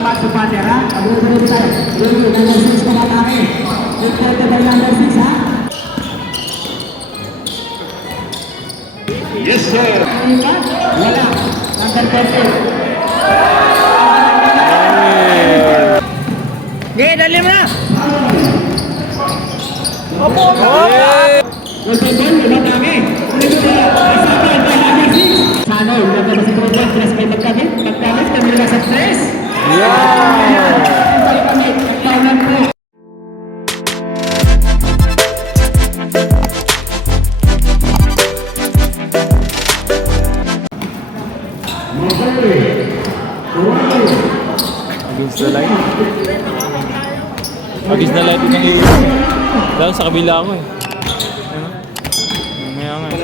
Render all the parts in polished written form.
Supporter ha? Pag-uwi tayo. Yung number 6 na matake. Supporter by number 6 ha? Yes, sir. Wala. Number 30. Okay, dali mo na. Opo. Yung table, matake. Sana, yung number 6 na press may magkabit. Magkabit, kami na sa press. Against the light. Against the light itong iyo. Dahil sa kabila mo eh. Ano? Mamaya nga eh.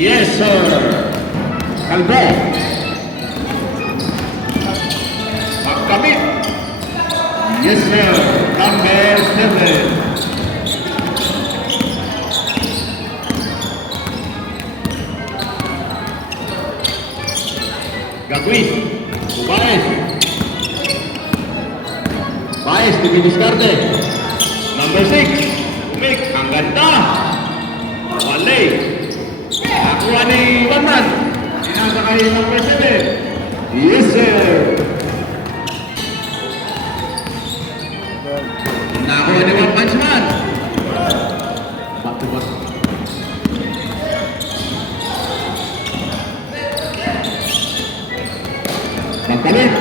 Yes, sir. Kalbo. Magkamit. Yes, sir. Number 7. Gagwis. Baez. Baez, diskarte. Number 6. Umik. Ang ganda. Walay. Nakuha ni Batman. Sinasa kay number 7. Yes, sir. Nakuha ni One Punch Man. Back to back. Magkalit.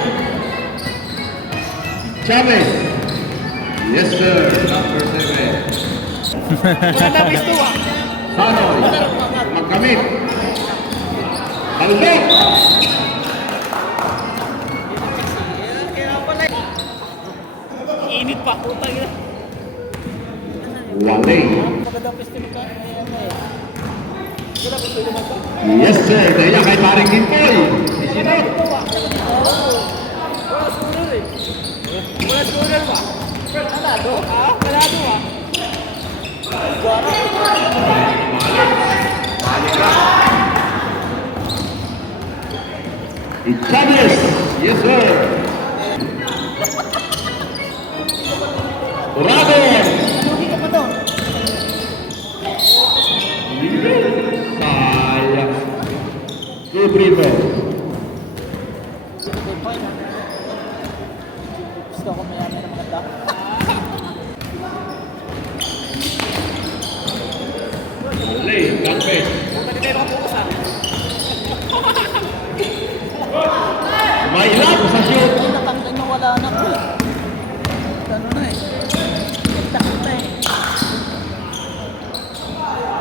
Chavez. Yes, sir. Number 7. Wala na pisto ha? Sanoy. Magkamit. Baldo. Init pa. Putang ina. Walay. Magandang pisto ka. Yes, sir. Daya kay paring Dimpoy. Isinot. Wala scorer eh. Wala scorer ba? Kalado ha? Kalado ha? Chavez. Yes, sir. Radon. Sayang. Kubrito. Gusto ko mayaman ng maganda. Lay. Gagpes. Pwede tayo makapukas ha? May lab sa shoot. Ay, natanggal na wala na ko. Ano na eh. Takot na eh.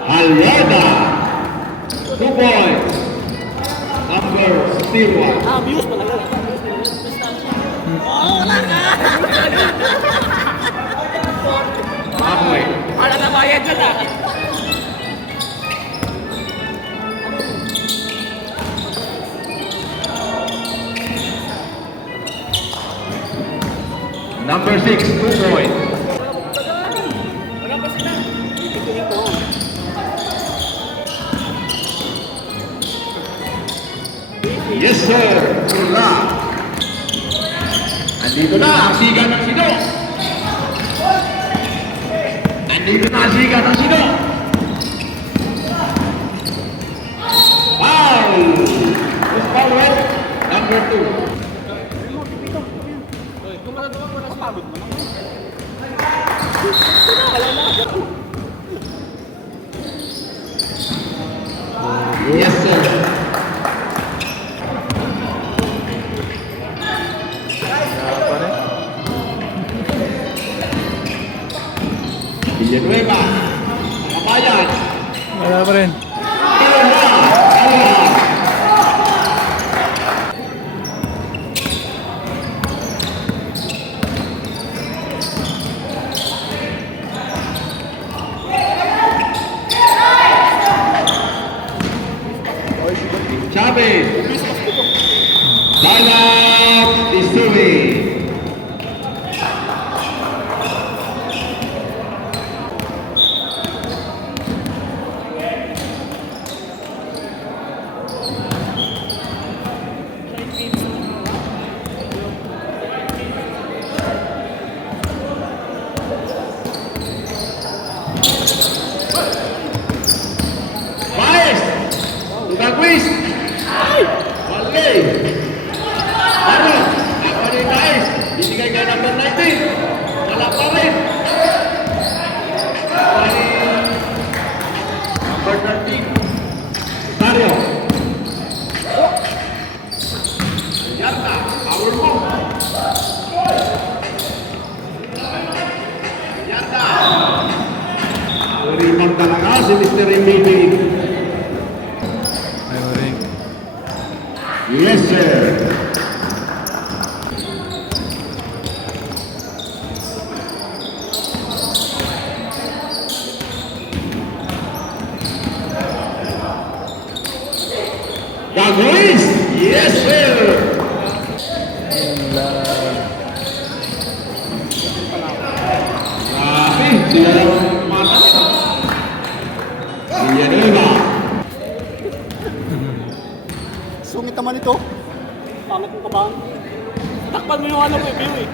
Halada. 2 points. Number 01. Ah, views pala ka. Oh, wala ka! Halfway. Wala na bayad ka na. Number 6, 2 points. Yes, sir. Wala. Andito na ang siga ng sino. Andito na ang siga ng sino. Foul. Who's foul, right? Number 2. Yes, sir. Villanueva, Kabayan. Wala pa rin. Chavez. Lineup Isuri. Baez. Lugaguis. Wale. Ano? Ako ni Baez. Binigay kay number 19. Wala pa rin. Ako ni number 13. Dario. Yata. Power mo. Yata. Rimang talaga si Mr. MVP. Ay, ring. Yes, sir. Gagois! Yes, sir. Grabe, sila lang mata. Villanueva. Sungit naman ito. Pangit mo ka ba? Takpan mo yung ano ko, view eh.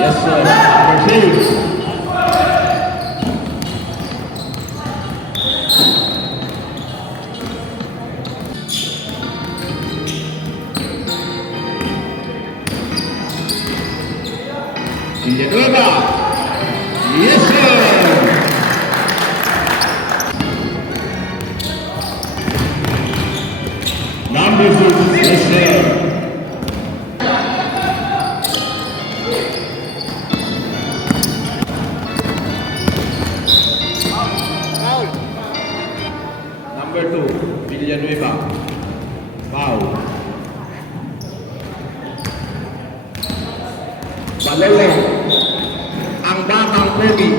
Yes, sir. Number 6. Villanueva. Yes, sir. Number 6. Yes, sir. Number 2, Villanueva. Foul. Balele. Ang batang pogi.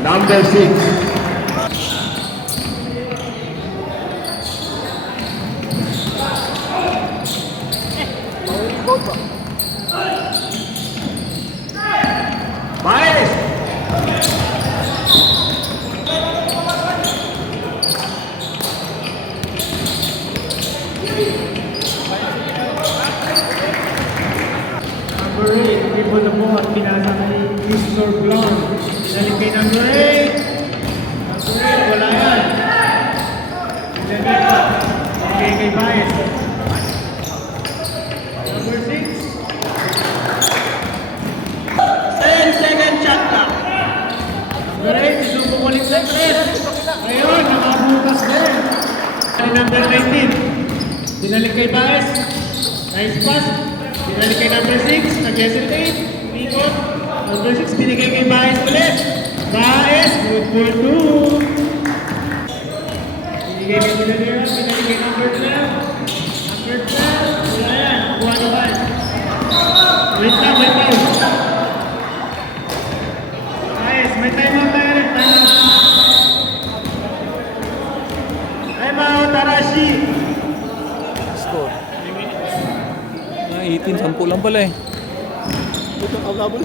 Number 6. Baez. Number 8, people the ball, pinasa kay Mr. Blonde. Pinalik kay number 8. Number 8, wala yan. Pinalik okay, kay Baez. Number 6. 10-second shot clock. Number 8, isubo ko ulit sa press. Ngayon, nakabukas din. Number 19. Pinalik kay Baez. Nice pass. Pinalik kay number 6, nag-hesitate, ikot. Number 6, binigay kay Baez ulit. Baez, good for 2. Binigay kay Villanueva, binigay kay number 12. Number 12, wala yan. Nakuha naman. Wait lang, wait lang. Ayos, may time out tayo rin. Time out, Arashi. Score. 18, 10 lang pala eh. Ito ang labol.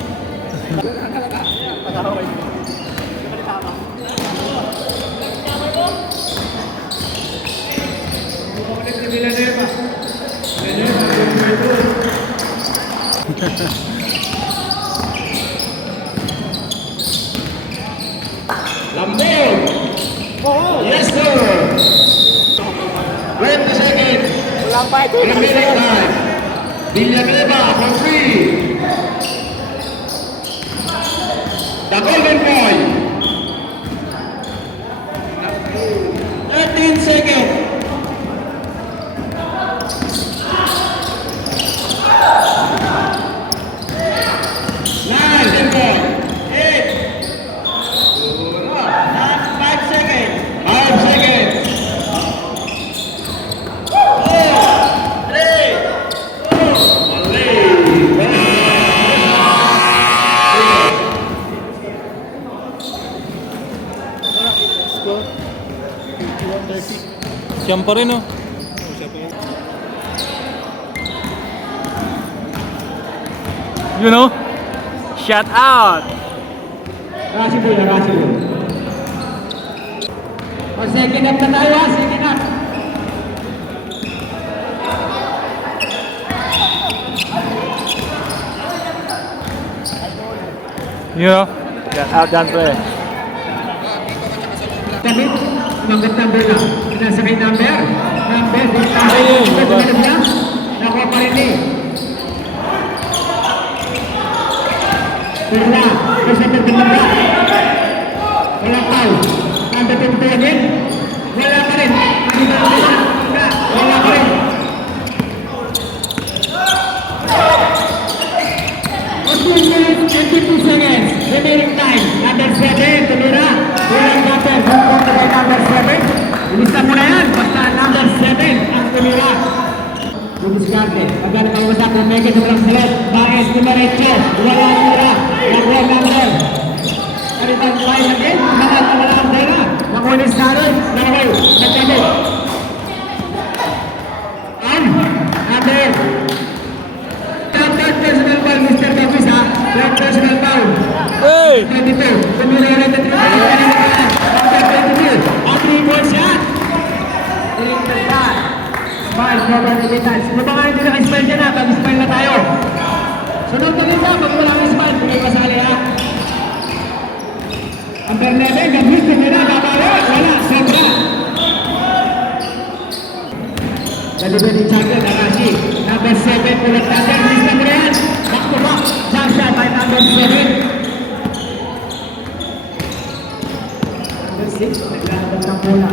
Pag-away. Bumalik si Villanueva. Villanueva, Lambol. Yes, sir. 20 seconds. Wala pa ito. Remaining time. Villanueva for 3. The golden boy. 13 seconds. Golden boy. 8. Last 5 seconds. 5 seconds. 21-30. Siyam pa rin oh. You know? Shout out! Rashi boy, Rashi boy. O second up na tayo ha, second up. You know? Shout out dyan pre. Kami, umangat number na. Pinasakay number. Number, Ayun, diba? nakuha pa rin eh. Wala, kasi pagpinagda. Wala pa. Number 22 again. Wala pa rin. Wala pa rin. 22 seconds. Remaining time. Number 7, tumira. Walang number. Kung kay number 7. Ilista mo na yan. Basta number 7 ang tumira. Budiskarte. Pagkano kang masak ng mega sobrang salat. Baes numerecho. Wala tira. Nakuha number. Karitan tayo again. Makat na wala ang tira. Makulis na rin. Nakuha. Nagkano. Number. Third personal foul, Mr. Davis ha. Third personal foul. Hey! 22. Tumira rin na 3 points. Ang 3 points yan. Smile, cover the distance. Kung mga hindi naka-smile dyan ha, mag-smile na tayo. Sunod na rin ha, pag wala kang smile, kung may pasali ha. Ang Bernete, Gabis, tumira, babala. Wala, sobra. Delivery champion, Arashi. Number 7, ulit natin. Mr. Brian, back to back. Jump shot by number 7. Number 6, naglalabag ng bola.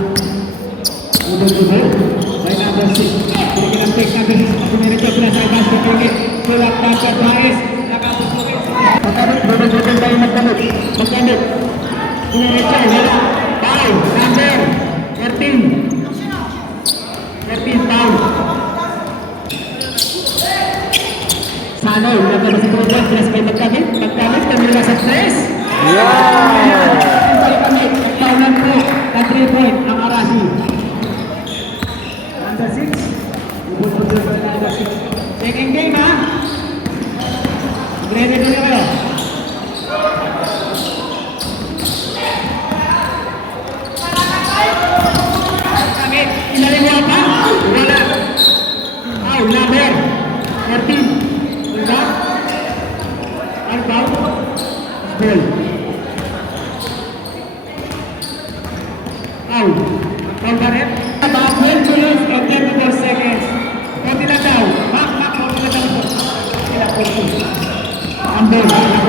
Udol-udol by number 6. Pinigil ang take number 6. Pumirito sila sa basket unit. Tulak basket Baez. Nakapos mo rin. Magkamit, udol-udol tayo magkamit. Magkamit. Pumirito, wala. Foul, number 13. 13 foul. Sanoy, nagkaba si Tuban, plus may magkamit. Magkamit, kami lang sa 3. Yeah! Nagtaunan po na 3 point ang Arashi. Number 6. Ibut-butul pa rin number 6. Second game ha. Ready ko na kayo. Kamit, ilalim mo pa. Wala. Foul, number 13. Diba? Ang foul? Ball. Foul. Foul pa rin? About 12 minutes and 34 seconds. Konti lang daw. Back, konti lang daw. Sila, konti. Ang ball.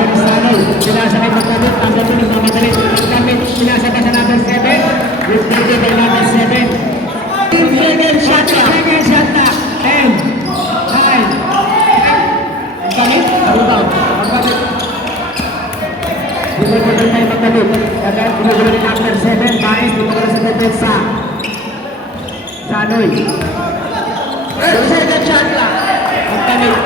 Sanoy. Second shot lang. Magtanig.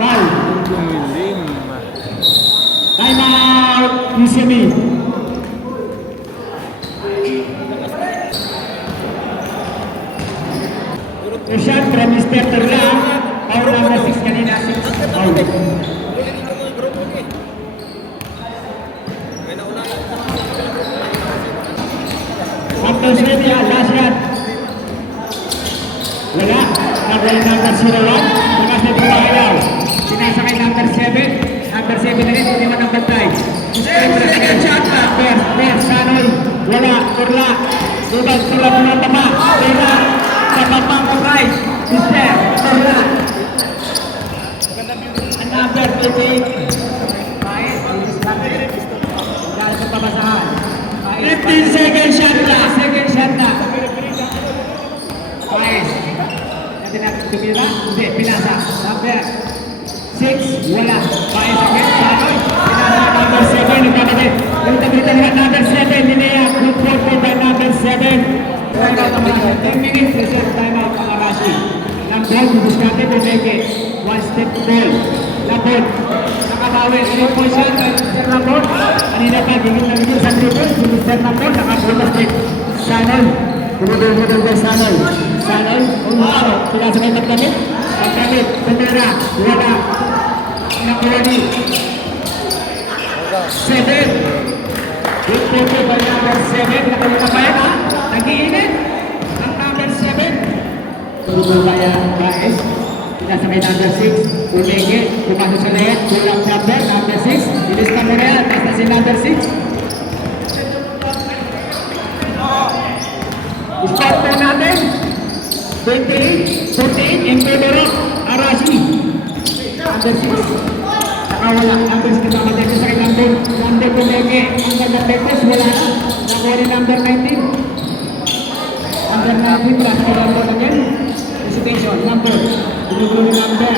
Foul. Lumilim. Time out. UCME. Shot from Mr. Terla. Foul number 6 kanina. 6. Foul. Santos Media, last shot. Wala. Number 01. Nakasa di ayaw. Sinasakay number 7. Number 7 na rin. Hindi man ang bantay. Second shot na. First. Sanoy. Wala. Turla. Lubag. Turla. Tama. Turla. Kapapang kuray. Mister. Turla. Number 28. Bae. Dahil sa pamasahan. 15 second shot na. Second shot na. Paes. Natin natin tumira. Hindi. Pinasa. Number 6. Wala. Paes again. Sanoy. Pinasa. Number 7. Nagkakabit. Yung tabitan nila. Number 7. Linea. Good for by number 7. Time out naman. 10 minutes. Reserve time out. Pangarashi. Lambon. Bubuskate. Bumeke. One step ball. Lambon. Nakabawi. 3 point shot. Sir Lambon. Kanina pa. Gigil na gigil sa 3 points. Sir Lambon. Nakabulas din. Sanoy. Bumudol kay Sanoy. Sanoy. Umaro. Pinasakay magkabit. Magkabit. Pumira. Wala. Nakuwani. 7. Good photo by number 7. Nakalita pa yan ha. Nag-iinit. Ang number 7. Bumudol kaya Baez. Pinasakay number 6. Umeke. Pumasok sa net. Kulang number 6. Ilista mo na yan. Basta si number 6. Start po natin. 28, 48, in favor of Arashi. Number 6. Nakawala. Number 6 nakamatay sa kay number Kumeke. Ang number 10, wala na. Nakuha ni number 19. Number 19, plus kay number again. Recitation, number. Bumigulo ni number.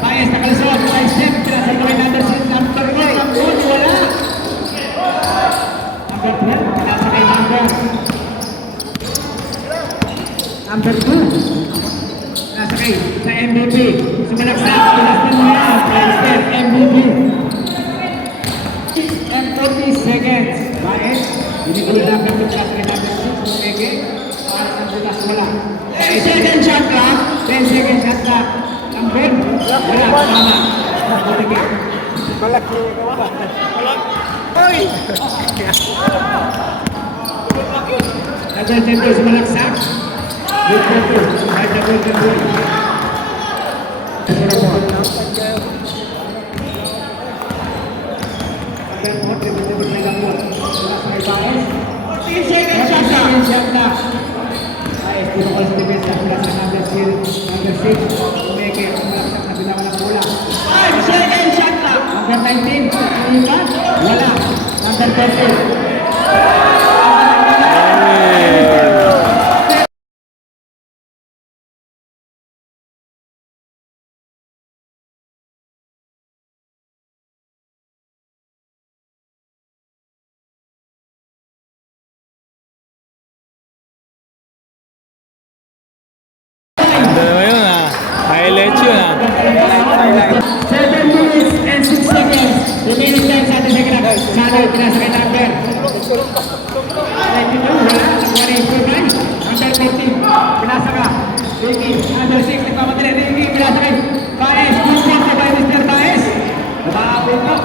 Paes, nakalusot. 5 step, plus kay number 6. Number 1, wala. Number 12, plus kay number. Number 2. Nasakay sa MVP. Sumalaksak. Tulastan mo yan. Step MVP. And 40 seconds. Baes. Binigulong number 2. Nasakay number 6. Sumeke. Ang butas wala. 10 second shot lang. 10 second shot lang. Number. Wala. Tama. Mabuti. Malaki ka ba? Oy! Number 10 sumalaksak. Good photo. Right na golden goal. Number 4, representative na gamot. Wala sa kay Baez. 14 seconds shot na. 14 shot na. Baez, dito ko sa defense na pula sa number 6. Umeke, ang malaksak na bilangan ng bola. 5 seconds shot na. Number 19. Wala. Number 20. Dalawa yun ah. Highlights yun ah. 7 minutes and 6 seconds. Remaining time sa ating second half. Sanoy, pinasakay number. 92, wala. Nagwari improvement. Number 14, pinasaka. Ricky, number 6, nagpamatili. Ricky, pinasakay. Baez, good point by Mr. Baez. Maabot po.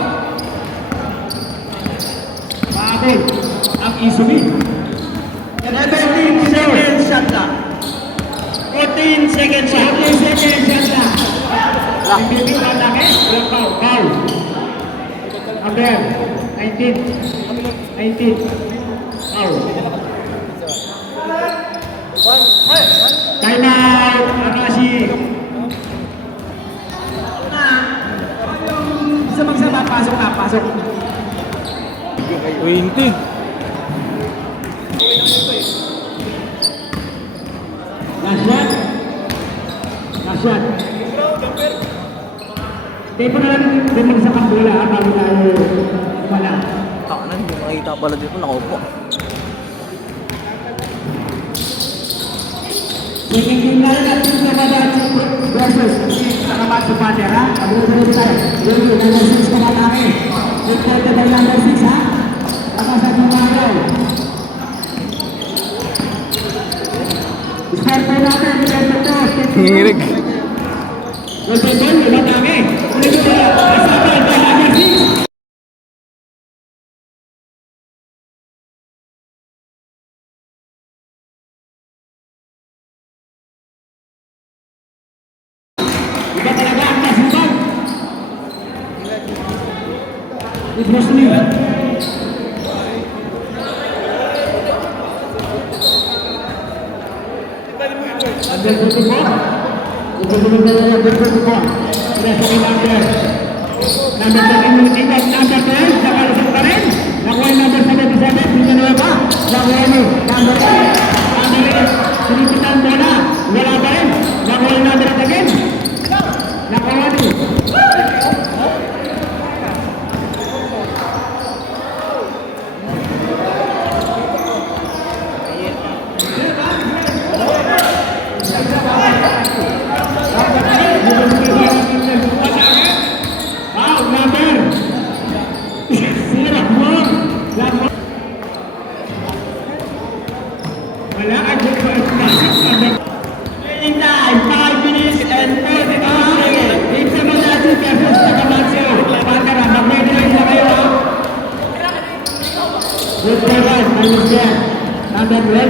Maabot. Ang Izumi. 17 seconds shot na. 14 seconds shot. 14 seconds shot na. MVP malaki. Foul. Number 19. 19. Foul. Time out. Arashi. Isa magsama. Pasok na. Pasok. 20. Last shot. Last shot. Tayo po na lang din sa kambula bago tayo wala. Takanan, hindi makita pala dito. Nakaupo. Second game na rin natin sa Badachi versus Nakamatsu Pander, ha? Pag-ulit tayo. Yung number 6 na matake. Reported by number 6, ha? Atas at Mario. Start po natin. Nanginginig. Reported by matake. Ulit ito. Reported by number 6. Iba talaga ang nasibag. It was me. Under 44. Ito naman na yung under 44. Nasa kay number. Number 13 yung tingkat. Number 10. Nakalusok pa rin. Nakuha yung number 77. Hindi na ba? Nakuha yung number 8. Number 8. Sinipitan bola. Wala pa rin. Nakuha yung number 8 again. Nakawani. Wala ka dito sa Playing time, 5 minutes and 40 seconds. It's a Badachi versus Nakamatsu. Pagkara, mag-medalize na kayo, ha? Good play, guys. Minus 10. Number 12.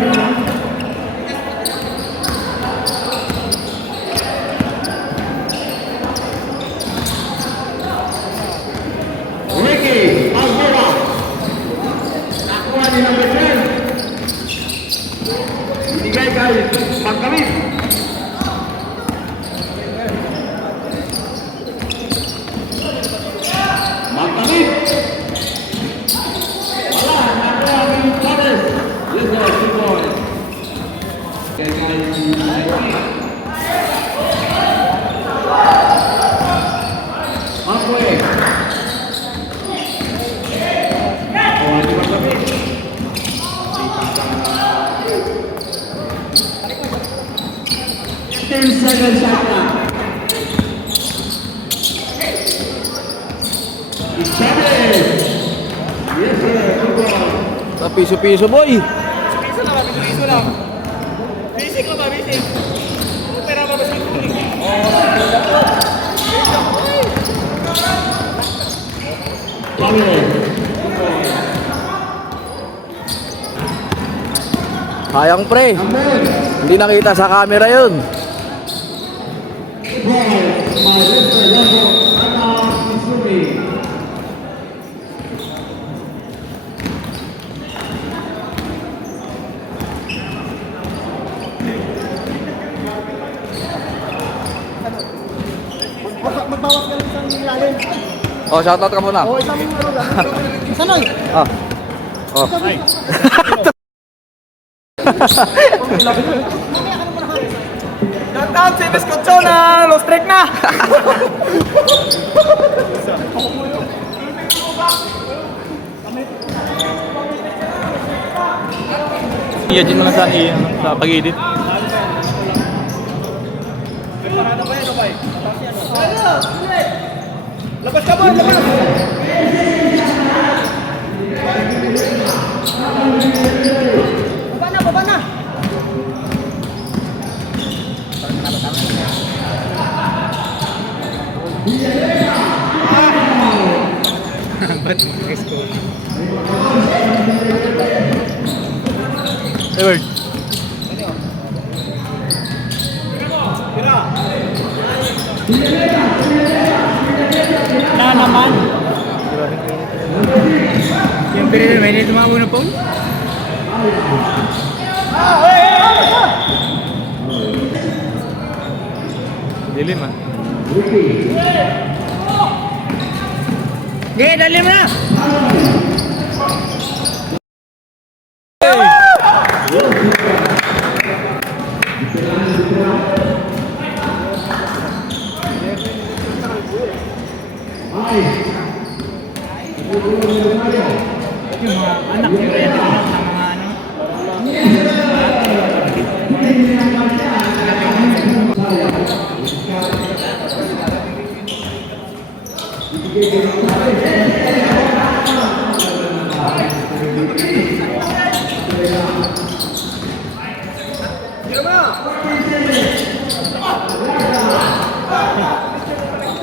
Ricky Alvora. Nakuha ni number 10. Ibigay kay Pagkamit. Pagkamit. Wala, nakuha ni Torres. Yes, sir, good boy. Ibigay kay Halfway. Nakuha ni Pagkamit. 10 seconds shot na. Isabel! Yes, sir. Good ball. Sa piso-piso, boy. Pablo. Sayang, pre. Amen. Hindi nakita sa camera yun. Ball. Marisol Levo. Anak Misumi. Magbawas ka lang isang ilalim. Oh, shoutout ka muna. O, isang ano lang. Sanoy! Ah. Oh. Shoutout si Miss Cochona! Los trek na! I-adjust mo lang sa pag-edit. Labas ka ba? Labas! Baba na! Baba na! Edward. Na naman. Yung pinili, may nito mga muna po. Dilim ah. Okay, dali mo na. Yung mga anak, yung rin ng mga ano.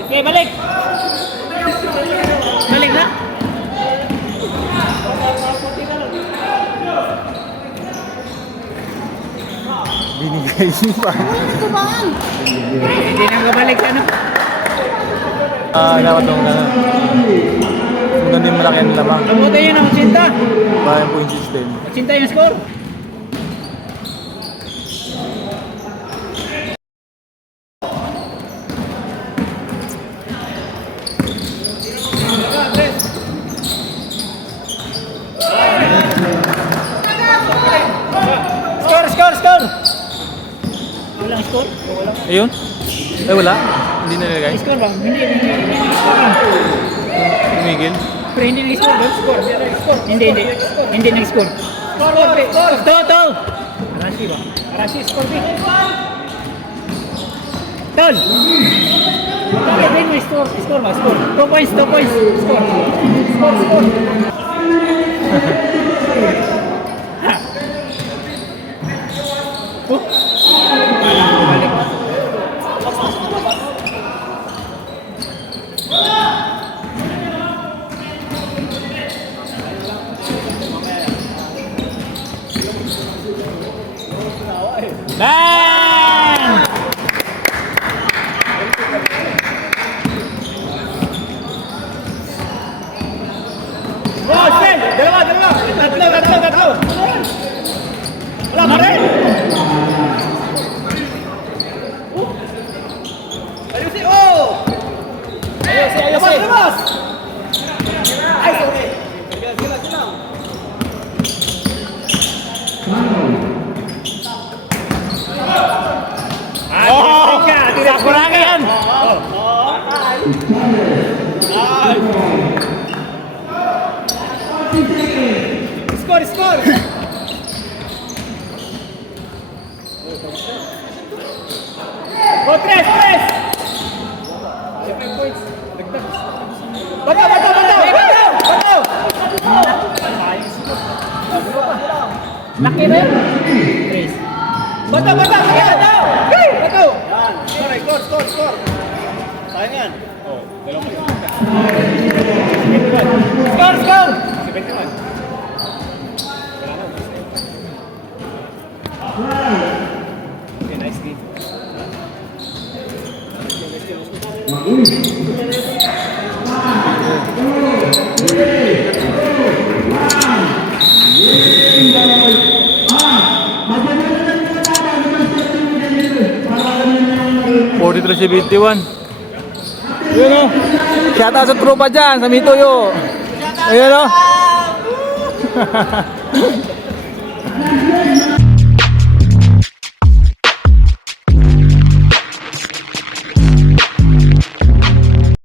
Okay, balik! Balik na! Binigay niyo pa. Hindi na babalik ano. Dapat nung gano'n. Kung ganun yung malaki ang lamang. Kamutin nyo ng 80. Parang point system. 80 yung score. Score! Walang score? Ayun? Wala. Hindi nalagay. Score ba? Hindi Tumigil. Pero hindi nag-score ba? Score. Hindi. Hindi nag-score. Score! Tol! Arashi ba? Arashi, score B. Tol! Bakit din mo score? Score ba? Score. 2 points. Score. Score. Bang! Oh, Sven! Dalawa! Tatlo! Wala pa rin! Ayusin! Oh! Ayusin! Labas! Ay, sorry! Sila! Sakurangin yan! Score! Oh, tres! 5 points. Dagdag. Bato! Laki ba yun? Tres. Bato! Bato! Yan. Score. Sayang yan. Oh, dalawang Score! 71. Okay, nice game. Si 21. Yun o. Shout out sa tropa dyan, sa Mitoyo. Ayun o.